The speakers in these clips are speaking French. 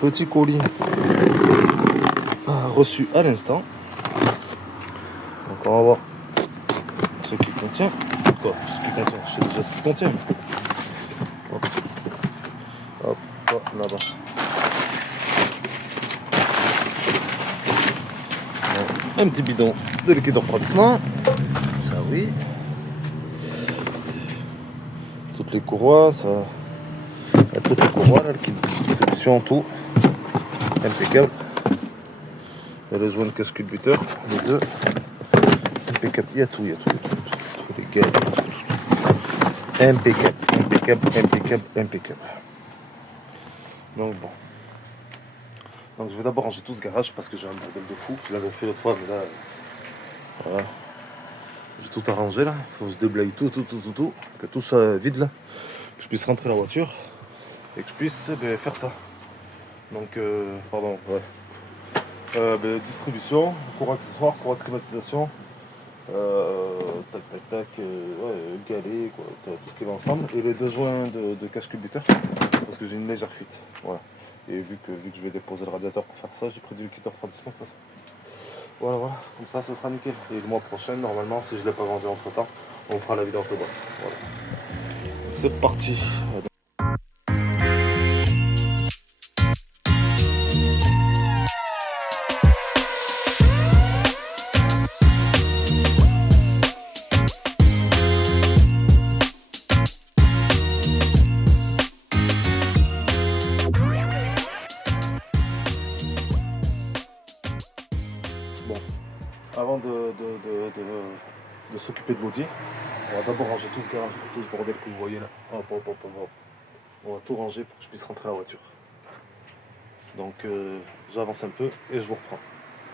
Petit colis reçu à l'instant. Donc on va voir ce qu'il contient. Quoi, ce qu'il contient, je sais déjà ce qu'il contient. Hop, hop, hop, là-bas. Un petit bidon de liquide de refroidissement. Ça oui. Toutes les courroies, ça. Toutes les courroies, là, liquide de distribution, tout. Impeccable. Et le joint de cache culbuteur, les deux. Impeccable. Il y a tout. Tous les gars. Impeccable. Donc bon. Donc je vais d'abord ranger tout ce garage parce que j'ai un bordel de fou. Je l'avais fait l'autre fois, mais là. Voilà. J'ai tout arrangé là. Il faut que je déblaye tout. Que tout soit vide là. Que je puisse rentrer la voiture. Et que je puisse faire ça. Donc, distribution, courroie accessoire, courroie de climatisation, galet, quoi, tout ce qui va ensemble, et les deux joints de cache culbuteur, parce que j'ai une légère fuite. Voilà. Et vu que je vais déposer le radiateur pour faire ça, j'ai pris du liquide de refroidissement de toute façon. Voilà, comme ça sera nickel. Et le mois prochain, normalement, si je ne l'ai pas vendu entre temps, on fera la vidange de boîte. Voilà. C'est parti. Bon, avant de s'occuper de l'audi, on va d'abord ranger tout ce bordel que vous voyez là. Hop. On va tout ranger pour que je puisse rentrer la voiture. Donc j'avance un peu et je vous reprends.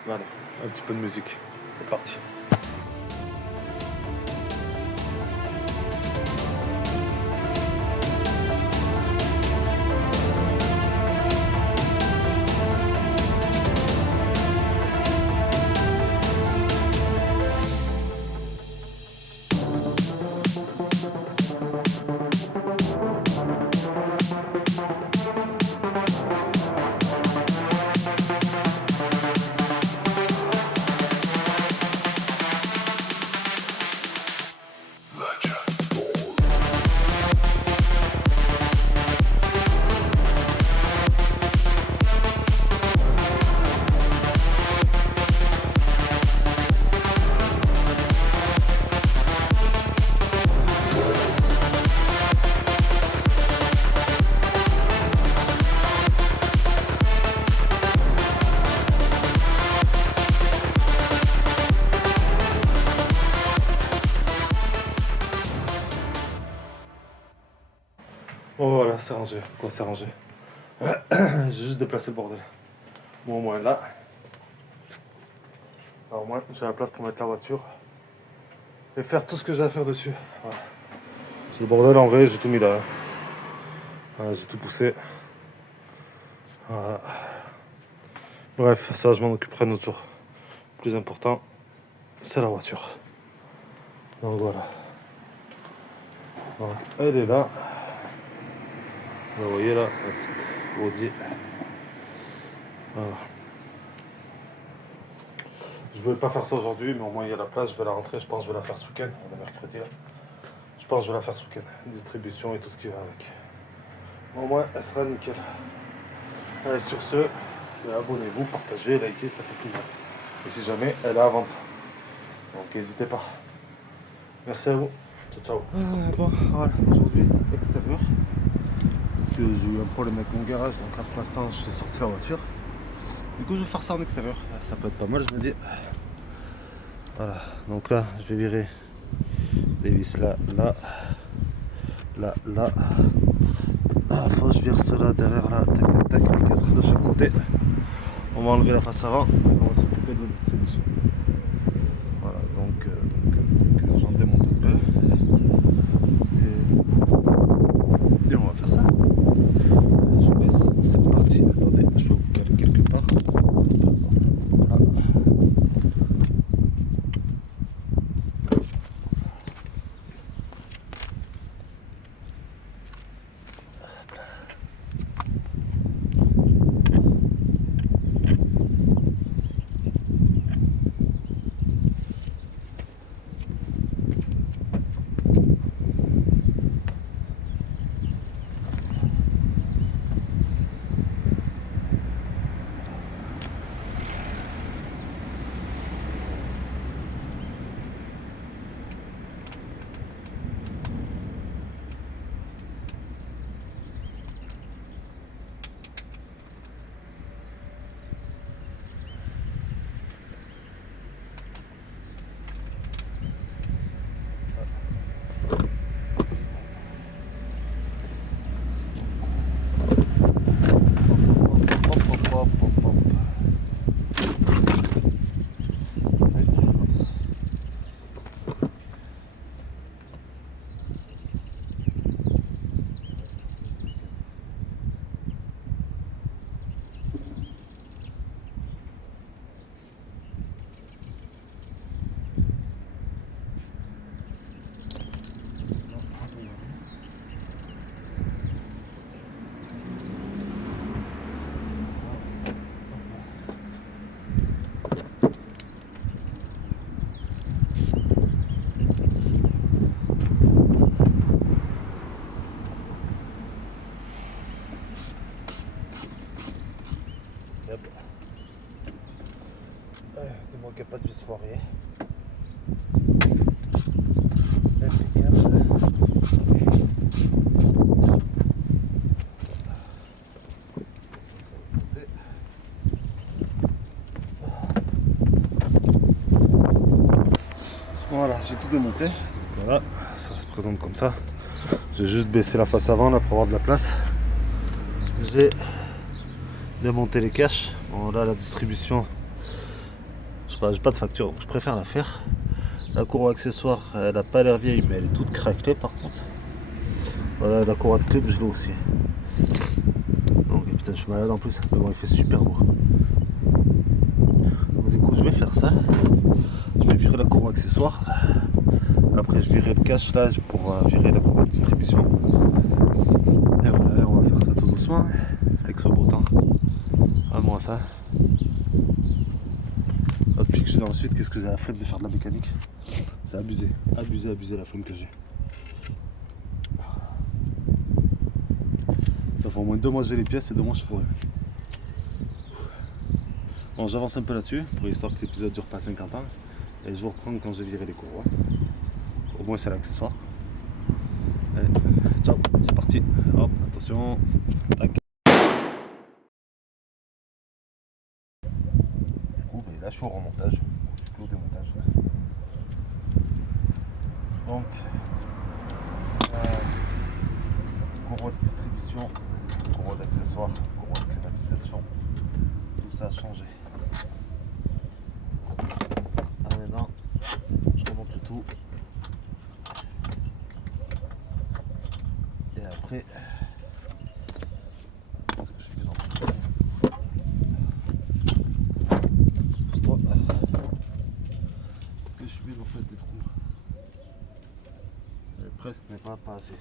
Allez, un petit peu de musique. C'est parti. Bon voilà, c'est rangé. Quoi, c'est rangé? J'ai juste déplacé le bordel. Bon, au moins là. Alors, au moins, j'ai la place pour mettre la voiture et faire tout ce que j'ai à faire dessus. Voilà. C'est le bordel en vrai, j'ai tout mis là. Voilà, j'ai tout poussé. Voilà. Bref, ça, je m'en occuperai un autre jour. Le plus important, c'est la voiture. Donc voilà. Donc, elle est là. Vous voyez là, la petite Audi. Voilà. Je ne voulais pas faire ça aujourd'hui, mais au moins il y a la place, je vais la rentrer, je pense que je vais la faire ce week-end, on est mercredi là. Je pense que je vais la faire ce week-end, distribution et tout ce qui va avec. Au moins elle sera nickel. Allez, sur ce, abonnez-vous, partagez, likez, ça fait plaisir. Et si jamais elle est à vendre, donc n'hésitez pas. Merci à vous, ciao. Bon, voilà, aujourd'hui, extérieur. Parce que j'ai eu un problème avec mon garage, donc là pour l'instant je suis sorti la voiture. Du coup je vais faire ça en extérieur, ça peut être pas mal je me dis. Voilà, donc là je vais virer les vis là. Faut que je vire cela derrière là, tac, 4 de chaque côté. On va enlever la face avant, on va s'occuper de la distribution. Voilà, donc j'en démonte un peu. Et on va faire ça. Je vous laisse, c'est parti. Attendez, je vais vous caler quelque part. Voilà. pas de vis foirée. Impeccable. Voilà, j'ai tout démonté. Donc voilà, ça se présente comme ça. J'ai juste baissé la face avant là pour avoir de la place. J'ai démonté les caches. Bon là la distribution, je sais pas, j'ai pas de facture donc je préfère la faire. La courroie accessoire, elle a pas l'air vieille mais elle est toute craquelée par contre. Voilà, la courroie de clip je l'ai aussi. Donc putain je suis malade en plus, mais bon il fait super beau. Donc du coup je vais faire ça. Je vais virer la courroie accessoire. Après je virerai le cache là pour virer la courroie de distribution. Et voilà, on va faire ça tout doucement avec ce beau temps. Ah moi ça. Ah, depuis que je suis dans le sud, qu'est-ce que j'ai la flemme de faire de la mécanique. C'est abusé, abusé la flemme que j'ai. Ça fait au moins 2 mois que j'ai les pièces et 2 mois je fourrais. Bon j'avance un peu là-dessus pour histoire que l'épisode dure pas 50 ans. Et je vous reprends quand je vais virer les courroies. Au moins c'est l'accessoire. Allez, ciao, c'est parti. Hop, attention. Tac. Du coup, là je suis au remontage. Je suis plus au démontage. Donc, courroie de distribution, courroie d'accessoires, courroie de climatisation. Tout ça a changé. Ah maintenant, je remonte le tout. Et après, je pense que je suis bien dans le trou. Pousse-toi. Est-ce que je suis bien en fait des trous? Presque, mais pas assez.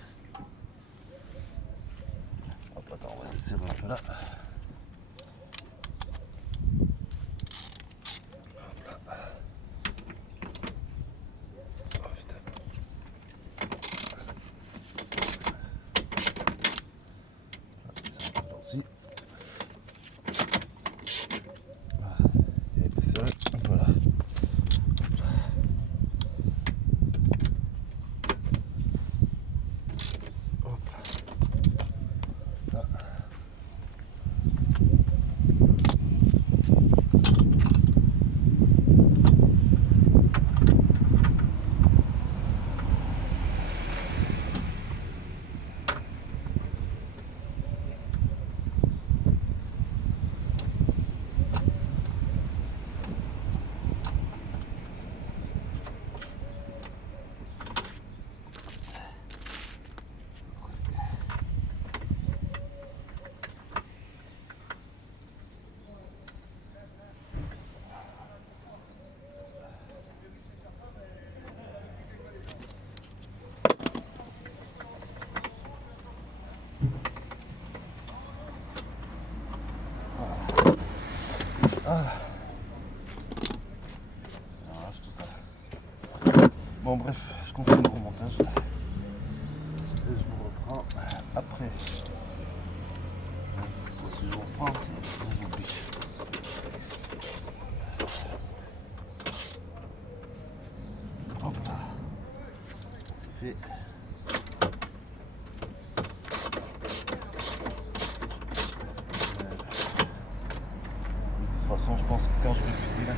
Hop, attends, on va desserrer un peu là. Hop là. Oh putain. Là aussi. Et desserrer un peu là. Ah. Arrache tout ça. Bon bref, je continue le remontage. Et je vous reprends après. Bon, si je vous reprends, je vous oublie. Hop là. C'est fait. De toute façon, je pense que quand je vais finir,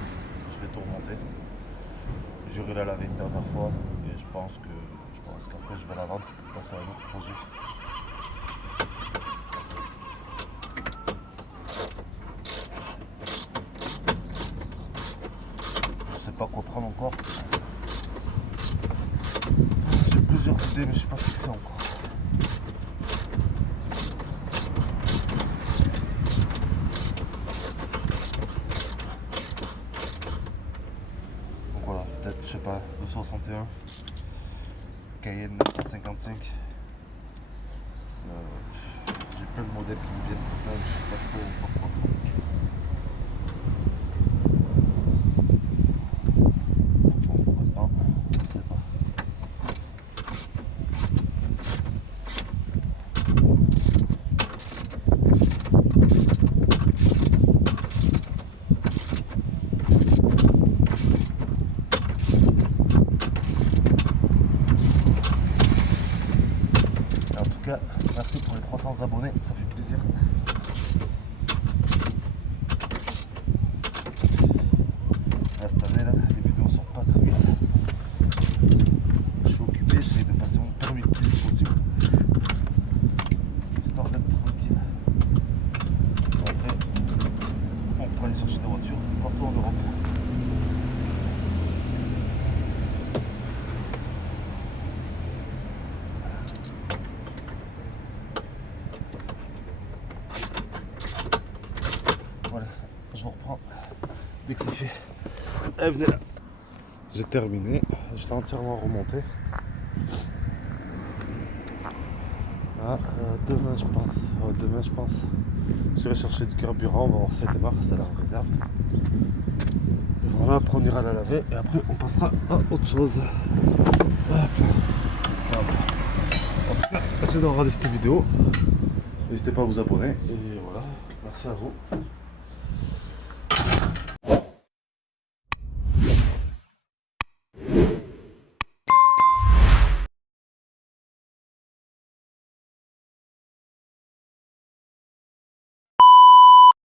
je vais tout remonter. J'aurai la laver une dernière fois et je pense qu'après je vais la vendre pour passer à un autre projet. Je sais pas quoi prendre encore. J'ai plusieurs idées mais je suis pas fixé encore. Peut-être, je sais pas, le 61, Cayenne 955. J'ai plein de modèles qui me viennent comme ça, je sais pas trop pourquoi. Bon, pour l'instant, je sais pas. Merci pour les 300 abonnés, ça fait plaisir. Là, cette année, là, les vidéos sortent pas très vite. Je suis occupé, j'essaie de passer mon permis le plus vite possible. Histoire d'être tranquille. Après, on pourra aller chercher des voitures partout en Europe. Voilà, je vous reprends dès que c'est fait. Allez, venez là. J'ai terminé, je l'ai entièrement remonté. Ah, demain je pense, je vais chercher du carburant, on va voir si elle démarre, c'est là en réserve. Et voilà, après on ira la laver et après on passera à autre chose. Voilà. En tout cas, merci d'avoir regardé cette vidéo. N'hésitez pas à vous abonner et voilà, merci à vous.